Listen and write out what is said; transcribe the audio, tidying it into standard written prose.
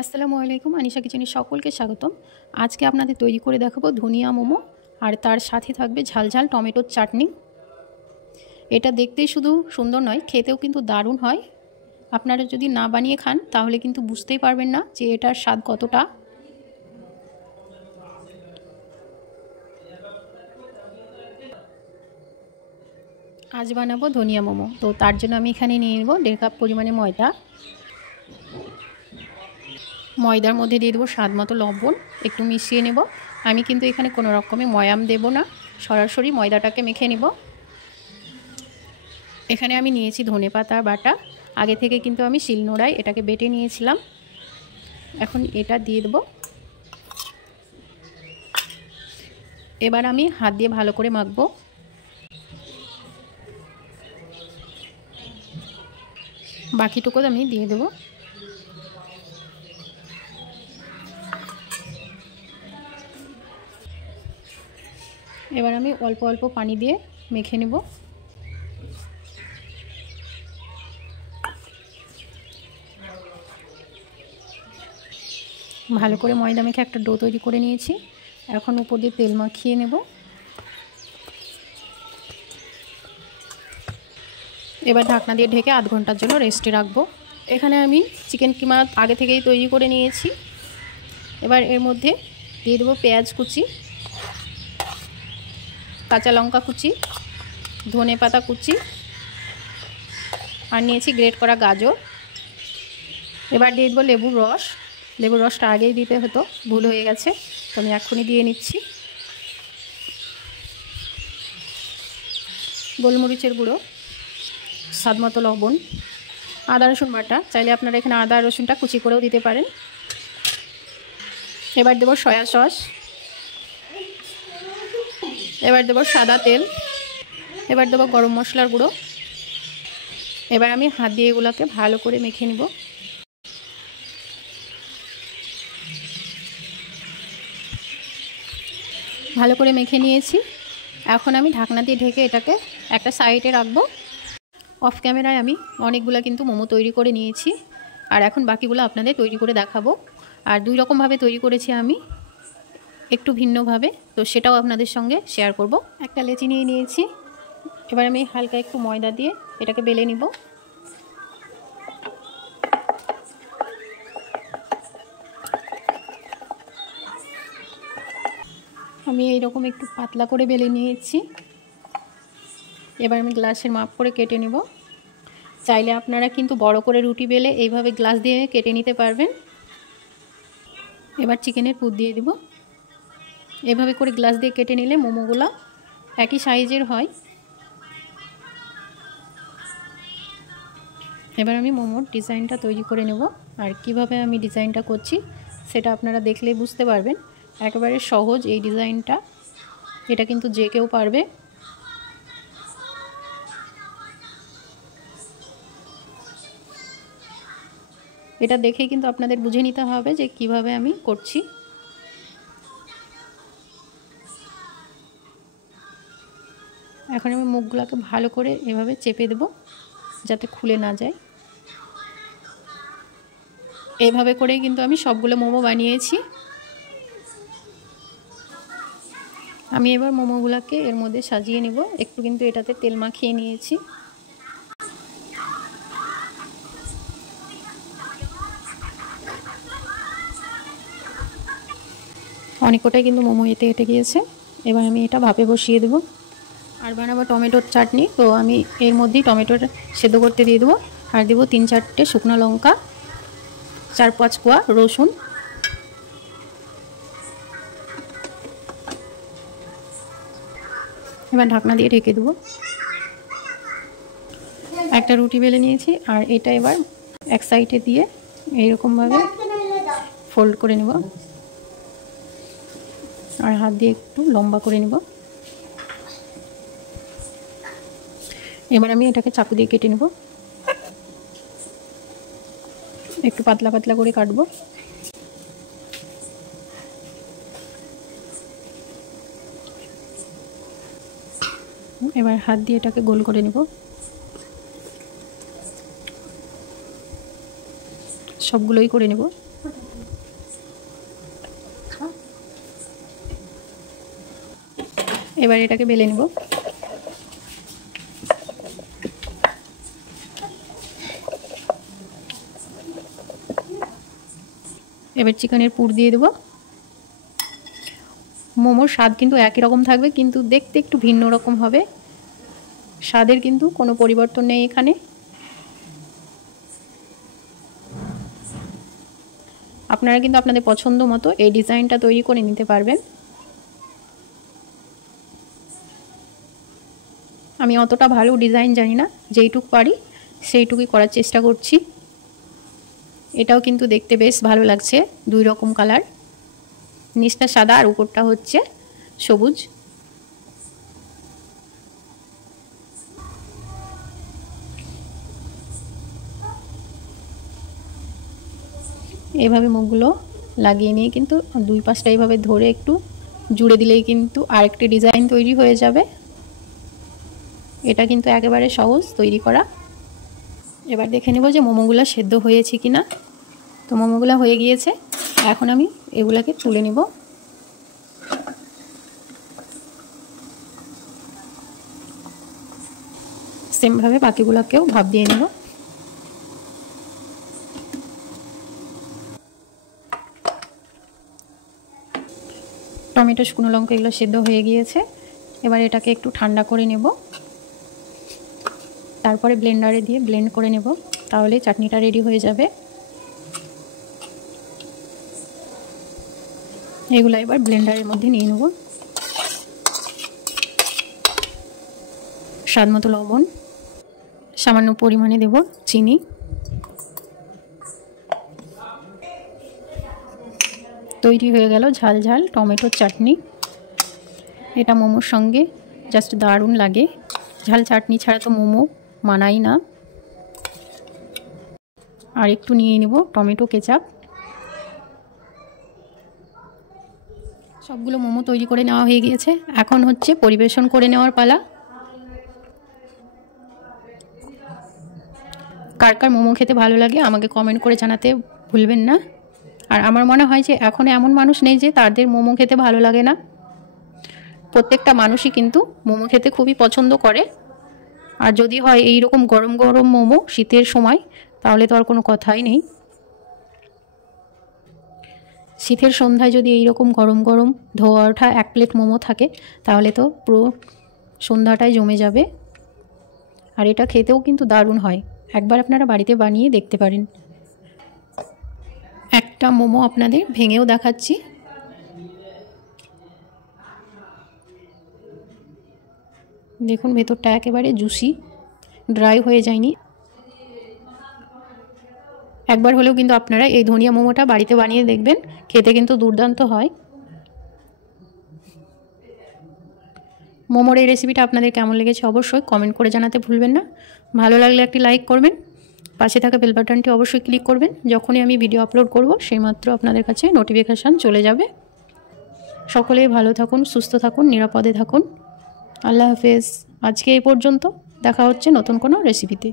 আসসালামু আলাইকুম, আনিশা কিচেনে সকলকে স্বাগতম। আজকে আপনাদের তৈরি করে দেখাবো ধনিয়া মোমো, আর তার সাথে থাকবে ঝালঝাল টমেটোর চাটনি। এটা দেখতেই শুধু সুন্দর নয়, খেতেও কিন্তু দারুণ হয়। আপনারা যদি না বানিয়ে খান তাহলে কিন্তু বুঝতেই পারবেন না যে এটার স্বাদ কতটা। আজ বানাবো ধনিয়া মোমো, তো তার জন্য আমি এখানে নিয়ে নেব 1.5 কাপ পরিমাণে ময়দা। ময়দার মধ্যে দিয়ে দেবো স্বাদ মতো লবণ, একটু মিশিয়ে নেব। আমি কিন্তু এখানে কোনো রকমের ময়াম দেব না, সরাসরি ময়দাটাকে মেখে নেব। এখানে আমি নিয়েছি ধনেপাতা বাটা, আগে থেকে কিন্তু আমি শিলনোড়ায় এটাকে বেটে নিয়েছিলাম। এখন এটা দিয়ে দেব। এবার আমি হাত দিয়ে ভালো করে মাখবো। বাকিটুকু আমি দিয়ে দেব। এবার আমি অল্প অল্প পানি দিয়ে মেখে নেব। ভালো করে ময়দা মেখে একটা ডো তৈরি করে নিয়েছি। এখন উপর দিয়ে তেল মাখিয়ে নেব। এবার ঢাকনা দিয়ে ঢেকে আধ ঘন্টার জন্য রেস্টে রাখবো। এখানে আমি চিকেন কিমা আগে থেকেই তৈরি করে নিয়েছি। এবার এর মধ্যে দিয়ে দেবো পেঁয়াজ কুচি, কাঁচা লঙ্কা কুচি, ধনে পাতা কুচি, আর নিয়েছি গ্রেট করা গাজর। এবার দিয়ে দেবো লেবুর রস। লেবুর রসটা আগেই দিতে হতো, ভুল হয়ে গেছে, তো আমি এখনই দিয়ে নিচ্ছি। গোলমরিচের গুঁড়ো, স্বাদ মতো লবণ, আদা রসুন বাটা, চাইলে আপনারা এখানে আদা রসুনটা কুচি করেও দিতে পারেন। এবার দেবো সয়া সস, এবার দেবো সাদা তেল, এবার দেবো গরম মশলার গুঁড়ো। এবার আমি হাত দিয়ে এগুলোকে ভালো করে মেখে নিব। ভালো করে মেখে নিয়েছি। এখন আমি ঢাকনা দিয়ে ঢেকে এটাকে একটা সাইডে রাখবো। অফ ক্যামেরায় আমি অনেকগুলো কিন্তু মোমো তৈরি করে নিয়েছি, আর এখন বাকিগুলো আপনাদের তৈরি করে দেখাবো। আর 2 রকমভাবে তৈরি করেছি আমি, একটু ভিন্নভাবে, তো সেটাও আপনাদের সঙ্গে শেয়ার করব। একটা লেচি নিয়ে নিয়েছি। এবার আমি হালকা একটু ময়দা দিয়ে এটাকে বেলে নিব। আমি এইরকম একটু পাতলা করে বেলে নিয়েছি। এবার আমি গ্লাসের মাপ করে কেটে নেব। চাইলে আপনারা কিন্তু বড় করে রুটি বেলে এইভাবে গ্লাস দিয়ে কেটে নিতে পারবেন। এবার চিকেনের পুর দিয়ে দেব। এভাবে করে গ্লাস দিয়ে কেটে নিলে মোমোগুলো একই সাইজের হয়। এবার আমি মোমোর ডিজাইনটা তৈরি করে নেব, আর কিভাবে আমি ডিজাইনটা করছি সেটা আপনারা দেখলে বুঝতে পারবেন। একেবারে সহজ এই ডিজাইনটা, এটা কিন্তু যে কেউ পারবে। এটা দেখেই কিন্তু আপনাদের বুঝে নিতে হবে যে কিভাবে আমি করছি। এখন আমি মুখগুলোকে ভালো করে এভাবে চেপে দেব যাতে খুলে না যায়। এইভাবে করেই কিন্তু আমি সবগুলো মোমো বানিয়েছি। আমি এবার মোমোগুলোকে এর মধ্যে সাজিয়ে নেব। একটু কিন্তু এটাতে তেল মাখিয়ে নিয়েছি। অনেকটাই কিন্তু মোমো এতে এঁটে গিয়েছে। এবার আমি এটা ভাপে বসিয়ে দেব। আর বানাবো টমেটোর চাটনি, তো আমি এর মধ্যেই টমেটোটা সেদ্ধ করতে দিয়ে দেবো। আর দেবো 3-4টে শুকনো লঙ্কা, 4-5 কোয়া রসুন। এবার ঢাকনা দিয়ে ঢেকে দেবো। একটা রুটি বেলে নিয়েছি, আর এটা এবার এক সাইডে দিয়ে এইরকমভাবে ফোল্ড করে নেব, আর হাত দিয়ে একটু লম্বা করে নেব। এবার আমি এটাকে চাকু দিয়ে কেটে নেব। একটু পাতলা পাতলা করে কাটবো। এবার হাত দিয়ে এটাকে গোল করে নেব। সবগুলোই করে নেব। এবার এটাকে বেলে নেব। এবার চিকেনের পুর দিয়ে দেবো। মোমোর স্বাদ কিন্তু একই রকম থাকবে, কিন্তু দেখতে একটু ভিন্ন রকম হবে। স্বাদের কিন্তু কোনো পরিবর্তন নেই এখানে। আপনারা কিন্তু আপনাদের পছন্দ মতো এই ডিজাইনটা তৈরি করে নিতে পারবেন। আমি অতটা ভালো ডিজাইন জানি না, যেইটুকু পারি সেইটুকুই করার চেষ্টা করছি। এটাও কিন্তু দেখতে বেশ ভালো লাগছে, দুই রকম কালার, নিচটা সাদা আর উপরটা হচ্ছে সবুজ। এভাবে মুখগুলো লাগিয়ে নিয়ে কিন্তু দুই পাশটা এইভাবে ধরে একটু জুড়ে দিলেই কিন্তু আরেকটি ডিজাইন তৈরি হয়ে যাবে। এটা কিন্তু একেবারে সহজ তৈরি করা। এবার দেখে নেব যে মোমোগুলো সেদ্ধ হয়েছে কিনা। তো মোমোগুলো হয়ে গিয়েছে, এখন আমি এগুলাকে তুলে নেব। সেমভাবে বাকিগুলোকেও ভাপ দিয়ে নেব। টমেটো, শুকনো লঙ্কা এগুলো সেদ্ধ হয়ে গিয়েছে। এবার এটাকে একটু ঠান্ডা করে নেব, তারপরে ব্লেন্ডারে দিয়ে ব্লেন্ড করে নেব, তাহলে চাটনিটা রেডি হয়ে যাবে। এগুলো এবার ব্লেন্ডারের মধ্যে নিয়ে নেব। স্বাদ মতো লবণ, সামান্য পরিমাণে দেব চিনি। তৈরি হয়ে গেল ঝাল ঝাল টমেটোর চাটনি। এটা মোমোর সঙ্গে জাস্ট দারুণ লাগে। ঝাল চাটনি ছাড়া তো মোমো মানাই না। আর একটু নিয়ে নেব টমেটো কেচাপ। সবগুলো মোমো তৈরি করে নেওয়া হয়ে গিয়েছে, এখন হচ্ছে পরিবেশন করে নেওয়ার পালা। কার কার মোমো খেতে ভালো লাগে আমাকে কমেন্ট করে জানাতে ভুলবেন না। আর আমার মনে হয় যে এখন এমন মানুষ নেই যে তাদের মোমো খেতে ভালো লাগে না। প্রত্যেকটা মানুষই কিন্তু মোমো খেতে খুবই পছন্দ করে। আর যদি হয় এই রকম গরম গরম মোমো শীতের সময়, তাহলে তো আর কোনো কথাই নেই। শীতের সন্ধ্যায় যদি এই রকম গরম গরম ধোয়া ওঠা এক প্লেট মোমো থাকে, তাহলে তো পুরো সন্ধ্যাটাই জমে যাবে। আর এটা খেতেও কিন্তু দারুণ হয়, একবার আপনারা বাড়িতে বানিয়ে দেখতে পারেন। একটা মোমো আপনাদের ভেঙেও দেখাচ্ছি। দেখুন ভেতরটা একেবারে জুসি, ড্রাই হয়ে যায়নি। একবার হলেও কিন্তু আপনারা এই ধনিয়া মোমোটা বাড়িতে বানিয়ে দেখবেন, খেতে কিন্তু দুর্দান্ত হয়। মোমোর এই রেসিপিটা আপনাদের কেমন লেগেছে অবশ্যই কমেন্ট করে জানাতে ভুলবেন না। ভালো লাগলে একটি লাইক করবেন, পাশে থাকা বেল বাটনটি অবশ্যই ক্লিক করবেন। যখনই আমি ভিডিও আপলোড করব সেইমাত্র আপনাদের কাছে নোটিফিকেশান চলে যাবে। সকলেই ভালো থাকুন, সুস্থ থাকুন, নিরাপদে থাকুন। আল্লাহ হাফেজ। আজকে এই পর্যন্ত, দেখা হচ্ছে নতুন কোনো রেসিপিতে।